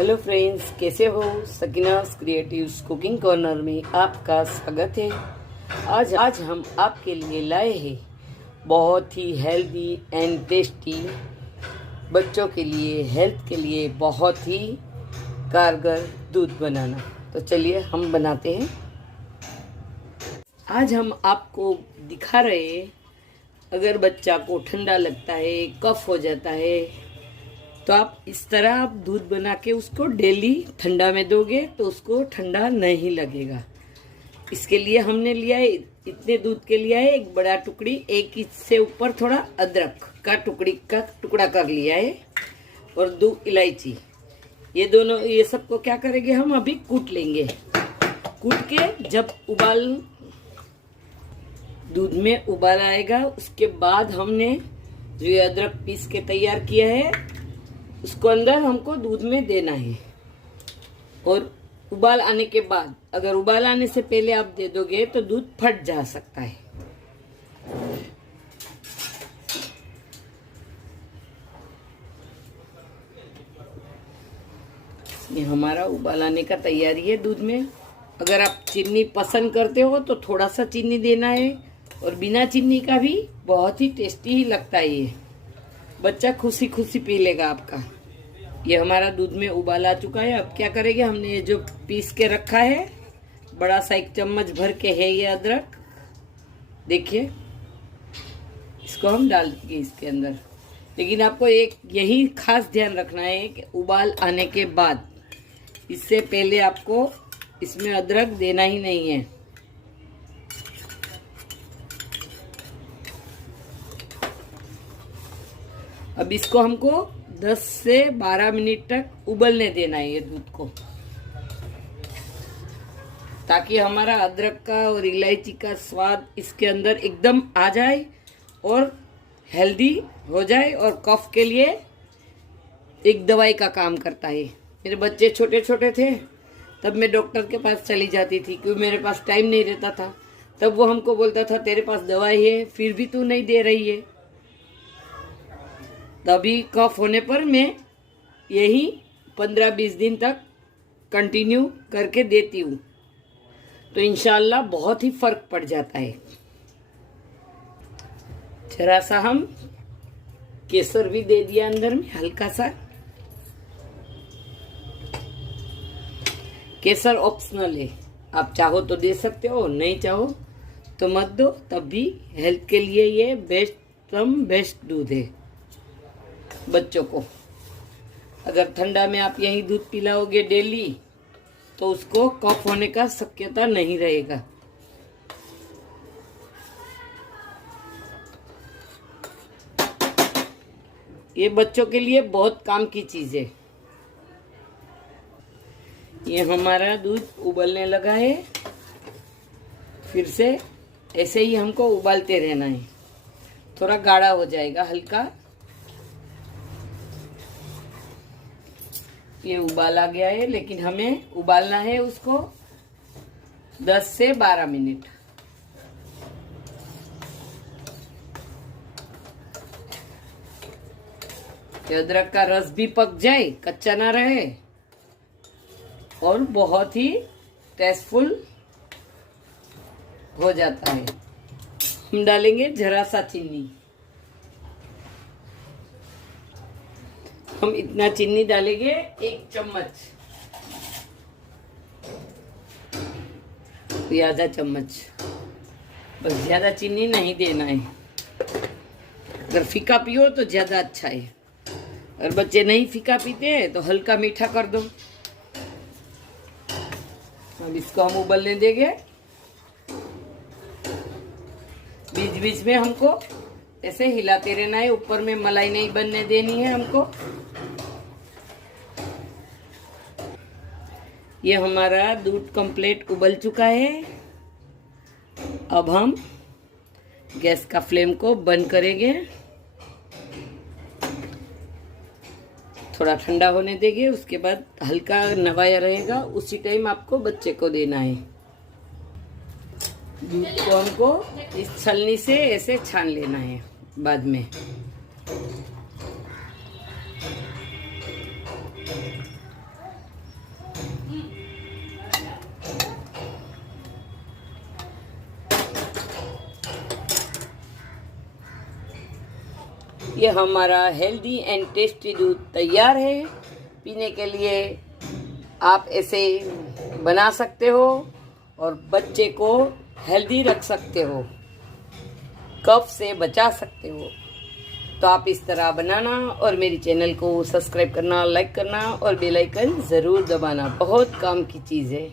Hello friends, कैसे हो। सकीनास creatives cooking corner में आपका स्वागत है। आज हम आपके लिए लाए हैं बहुत ही हेल्दी एंड टेस्टी, बच्चों के लिए हेल्थ के लिए बहुत ही कारगर दूध बनाना। तो चलिए हम बनाते हैं। आज हम आपको दिखा रहे हैं, अगर बच्चा को ठंडा लगता है, कफ हो जाता है, तो आप इस तरह आप दूध बना के उसको डेली ठंडा में दोगे तो उसको ठंडा नहीं लगेगा। इसके लिए हमने लिया है, इतने दूध के लिया है, एक बड़ा टुकड़ी, एक इससे ऊपर थोड़ा अदरक का टुकड़ा कर लिया है और 2 इलायची। ये दोनों, ये सबको क्या करेंगे, हम अभी कूट लेंगे। कूट के जब दूध में उबाल आएगा, उसके बाद हमने जो ये अदरक पीस के तैयार किया है उसको अंदर हमको दूध में देना है। और उबाल आने के बाद, अगर उबाल आने से पहले आप दे दोगे तो दूध फट जा सकता है। ये हमारा उबाल आने का तैयारी है दूध में। अगर आप चीनी पसंद करते हो तो थोड़ा सा चीनी देना है, और बिना चीनी का भी बहुत ही टेस्टी ही लगता है। ये बच्चा खुशी खुशी पी लेगा आपका। ये हमारा दूध में उबाल आ चुका है। अब क्या करेंगे, हमने ये जो पीस के रखा है, बड़ा सा 1 चम्मच भर के है ये अदरक, देखिए, इसको हम डाल देंगे इसके अंदर। लेकिन आपको एक यही खास ध्यान रखना है कि उबाल आने के बाद, इससे पहले आपको इसमें अदरक देना ही नहीं है। अब इसको हमको 10 से 12 मिनट तक उबलने देना है ये दूध को, ताकि हमारा अदरक का और इलायची का स्वाद इसके अंदर एकदम आ जाए और हेल्दी हो जाए, और कफ के लिए एक दवाई का काम करता है। मेरे बच्चे छोटे छोटे थे तब मैं डॉक्टर के पास चली जाती थी, क्योंकि मेरे पास टाइम नहीं रहता था। तब वो हमको बोलता था, तेरे पास दवाई है फिर भी तू नहीं दे रही है। तभी कफ होने पर मैं यही 15-20 दिन तक कंटिन्यू करके देती हूँ, तो इंशाल्लाह बहुत ही फर्क पड़ जाता है। जरा सा हम केसर भी दे दिया अंदर में, हल्का सा। केसर ऑप्शनल है, आप चाहो तो दे सकते हो, नहीं चाहो तो मत दो। तब भी हेल्थ के लिए ये बेस्ट दूध है बच्चों को। अगर ठंडा में आप यही दूध पिलाओगे डेली तो उसको कफ होने का शक्यता नहीं रहेगा। ये बच्चों के लिए बहुत काम की चीज है। ये हमारा दूध उबलने लगा है, फिर से ऐसे ही हमको उबालते रहना है। थोड़ा गाढ़ा हो जाएगा हल्का। ये उबाल आ गया है, लेकिन हमें उबालना है उसको 10 से 12 मिनट। अदरक का रस भी पक जाए, कच्चा ना रहे, और बहुत ही टेस्टफुल हो जाता है। हम डालेंगे जरा सा चीनी। हम इतना चीनी डालेंगे, 1 चम्मच या आधा चम्मच, बस। ज्यादा चीनी नहीं देना है। अगर फीका पियो तो ज्यादा अच्छा है, और बच्चे नहीं फीका पीते हैं तो हल्का मीठा कर दो। अब इसको हम उबलने देंगे। बीच बीच में हमको ऐसे हिलाते रहना है, ऊपर में मलाई नहीं बनने देनी है हमको। ये हमारा दूध कंप्लीट उबल चुका है। अब हम गैस का फ्लेम को बंद करेंगे, थोड़ा ठंडा होने देंगे। उसके बाद हल्का नवाया रहेगा, उसी टाइम आपको बच्चे को देना है। दूध को हमको इस छलनी से ऐसे छान लेना है बाद में। ये हमारा हेल्दी एंड टेस्टी दूध तैयार है। पीने के लिए आप ऐसे बना सकते हो और बच्चे को हेल्दी रख सकते हो, कफ से बचा सकते हो। तो आप इस तरह बनाना और मेरी चैनल को सब्सक्राइब करना, लाइक करना और बेल आइकन ज़रूर दबाना। बहुत काम की चीज़ है।